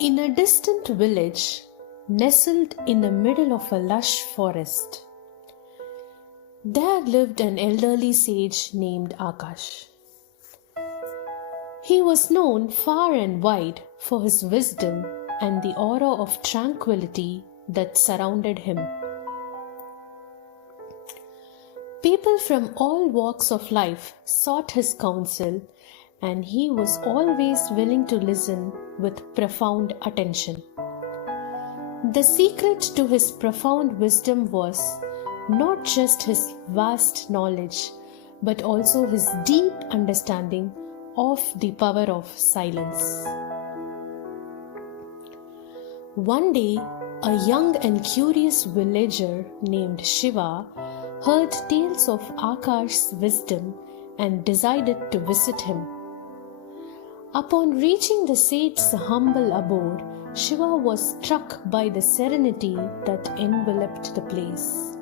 In a distant village, nestled in the middle of a lush forest, there lived an elderly sage named Akash. He was known far and wide for his wisdom and the aura of tranquility that surrounded him. People from all walks of life sought his counsel, and he was always willing to listen with profound attention. The secret to his profound wisdom was not just his vast knowledge, but also his deep understanding of the power of silence. One day, a young and curious villager named Shiva heard tales of Akash's wisdom and decided to visit him. Upon reaching the sage's humble abode, Shiva was struck by the serenity that enveloped the place.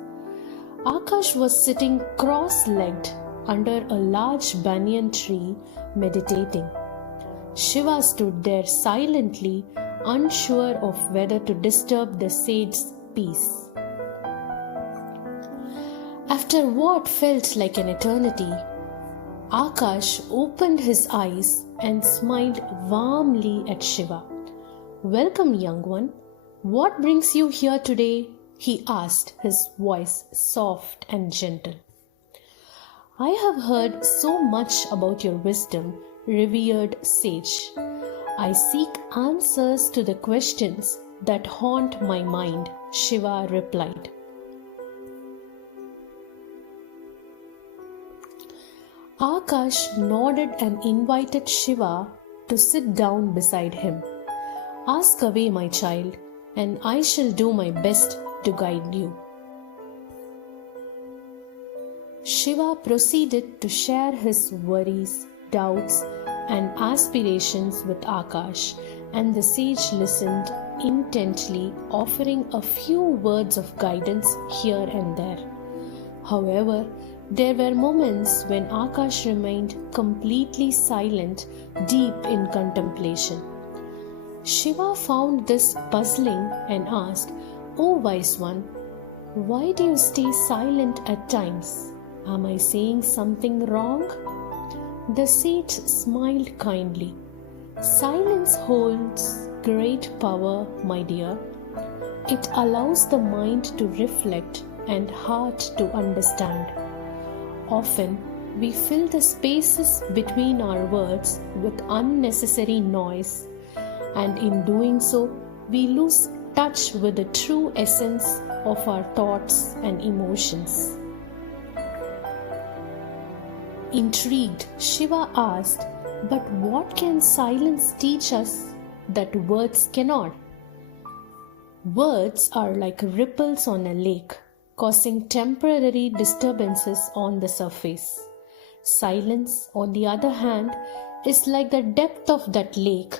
Akash was sitting cross-legged under a large banyan tree, meditating. Shiva stood there silently, unsure of whether to disturb the sage's peace. After what felt like an eternity, Akash opened his eyes and smiled warmly at Shiva. "Welcome, young one. What brings you here today?" he asked, his voice soft and gentle. "I have heard so much about your wisdom, revered sage. I seek answers to the questions that haunt my mind," Shiva replied. Akash nodded and invited Shiva to sit down beside him. "Ask away, my child, and I shall do my best to guide you." Shiva proceeded to share his worries, doubts, and aspirations with Akash, and the sage listened intently, offering a few words of guidance here and there. However, there were moments when Akash remained completely silent, deep in contemplation. Shiva found this puzzling and asked, "O wise one, why do you stay silent at times? Am I saying something wrong?" The sage smiled kindly. "Silence holds great power, my dear. It allows the mind to reflect and heart to understand. Often, we fill the spaces between our words with unnecessary noise, and in doing so, we lose touch with the true essence of our thoughts and emotions." Intrigued, Shiva asked, "But what can silence teach us that words cannot?" "Words are like ripples on a lake, causing temporary disturbances on the surface. Silence, on the other hand, is like the depth of that lake,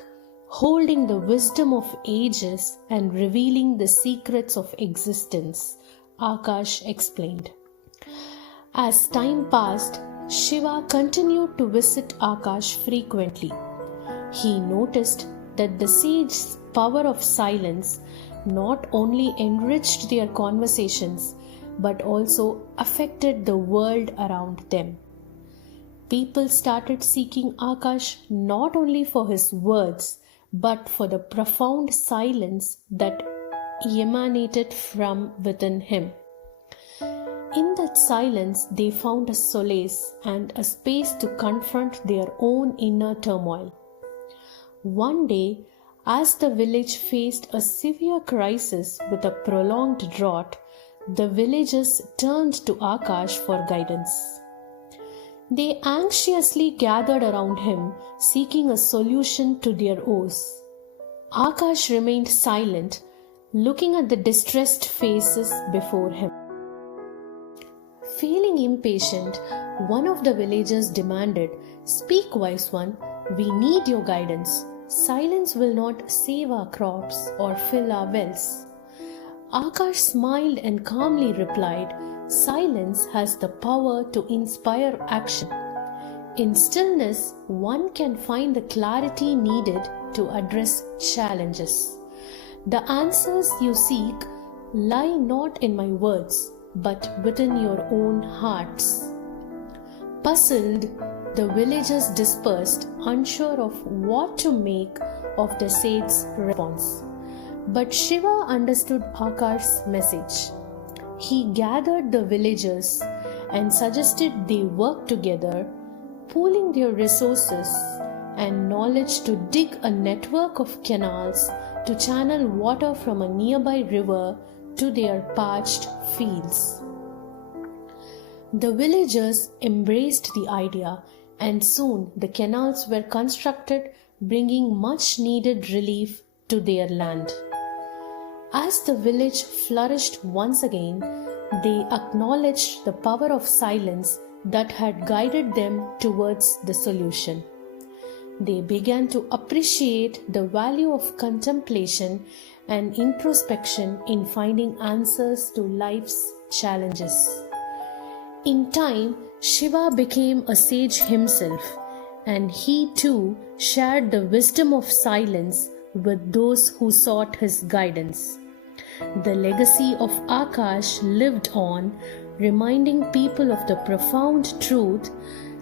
holding the wisdom of ages and revealing the secrets of existence," Akash explained. As time passed, Shiva continued to visit Akash frequently. He noticed that the sage's power of silence not only enriched their conversations, but also affected the world around them. People started seeking Akash not only for his words, but for the profound silence that emanated from within him. In that silence, they found a solace and a space to confront their own inner turmoil. One day, as the village faced a severe crisis with a prolonged drought, the villagers turned to Akash for guidance. They anxiously gathered around him, seeking a solution to their woes. Akash remained silent, looking at the distressed faces before him. Feeling impatient, one of the villagers demanded, "Speak, wise one, we need your guidance. Silence will not save our crops or fill our wells." Akash smiled and calmly replied, "Silence has the power to inspire action. In stillness, one can find the clarity needed to address challenges. The answers you seek lie not in my words, but within your own hearts. Puzzled, the villagers dispersed, unsure of what to make of the sage's response. But Shiva understood Akash's message. He gathered the villagers and suggested they work together, pooling their resources and knowledge to dig a network of canals to channel water from a nearby river to their parched fields. The villagers embraced the idea, and soon the canals were constructed, bringing much needed relief to their land. As the village flourished once again, they acknowledged the power of silence that had guided them towards the solution. They began to appreciate the value of contemplation and introspection in finding answers to life's challenges. In time, Shiva became a sage himself, and he too shared the wisdom of silence with those who sought his guidance. The legacy of Akash lived on, reminding people of the profound truth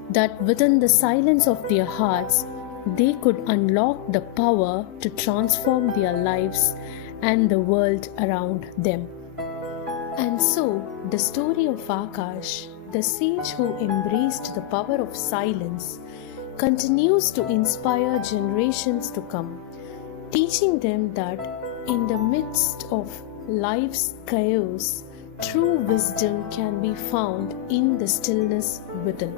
that within the silence of their hearts, they could unlock the power to transform their lives and the world around them. And so, the story of Akash, the sage who embraced the power of silence, continues to inspire generations to come, teaching them that in the midst of life's chaos, true wisdom can be found in the stillness within.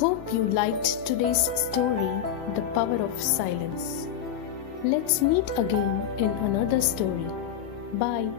Hope you liked today's story, The Power of Silence. Let's meet again in another story. Bye.